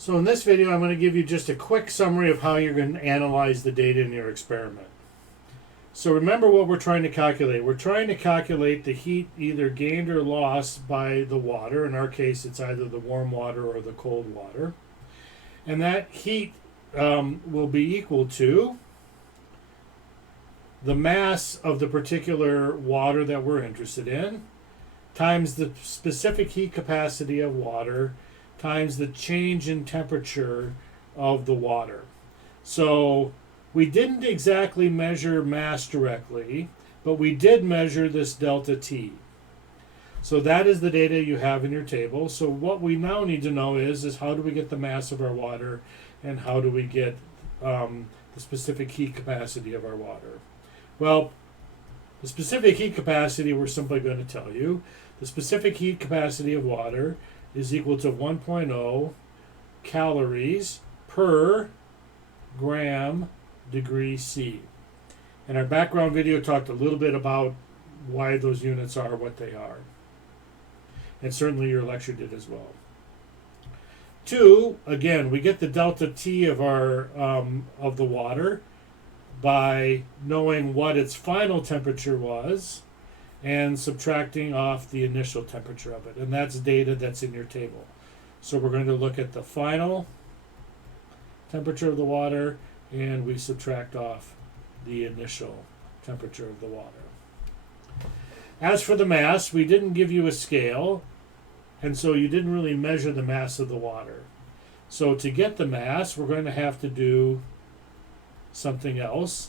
So in this video, I'm going to give you just a quick summary of how you're going to analyze the data in your experiment. So remember what we're trying to calculate. We're trying to calculate the heat either gained or lost by the water. In our case, it's either the warm water or the cold water. And that heat will be equal to the mass of the particular water that we're interested in times the specific heat capacity of water times the change in temperature of the water. So we didn't exactly measure mass directly, but we did measure this delta T. So that is the data you have in your table. So what we now need to know is how do we get the mass of our water and how do we get the specific heat capacity of our water? Well, the specific heat capacity we're simply going to tell you. The specific heat capacity of water is equal to 1.0 calories per gram degree C. And our background video talked a little bit about why those units are what they are. And certainly your lecture did as well. 2, again, we get the delta T of our of the water by knowing what its final temperature was and subtracting off the initial temperature of it. And that's data that's in your table. So we're going to look at the final temperature of the water and we subtract off the initial temperature of the water. As for the mass, we didn't give you a scale, and so you didn't really measure the mass of the water. So to get the mass, we're going to have to do something else,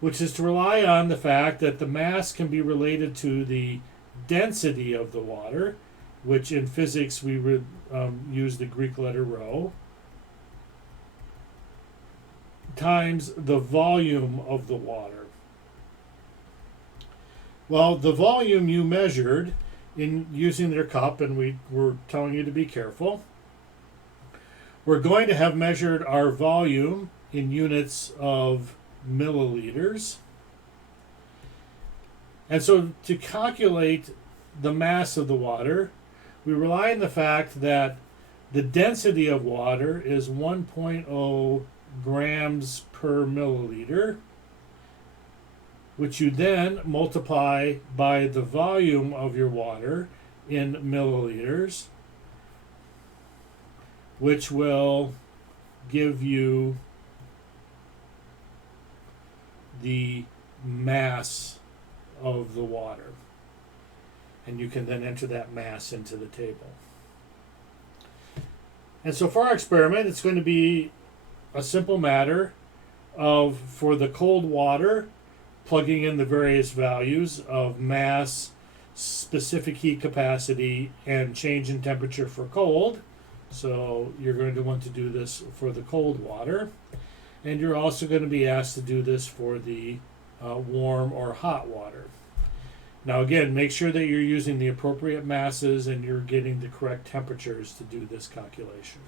which is to rely on the fact that the mass can be related to the density of the water, which in physics we would use the Greek letter rho, times the volume of the water. Well, the volume you measured in using their cup, and we were telling you to be careful, we're going to have measured our volume in units of milliliters. And so to calculate the mass of the water, we rely on the fact that the density of water is 1.0 grams per milliliter, which you then multiply by the volume of your water in milliliters, which will give you the mass of the water. And you can then enter that mass into the table. And so for our experiment, it's going to be a simple matter of, for the cold water, plugging in the various values of mass, specific heat capacity, and change in temperature for cold. So you're going to want to do this for the cold water. And you're also going to be asked to do this for the warm or hot water. Now again, make sure that you're using the appropriate masses and you're getting the correct temperatures to do this calculation.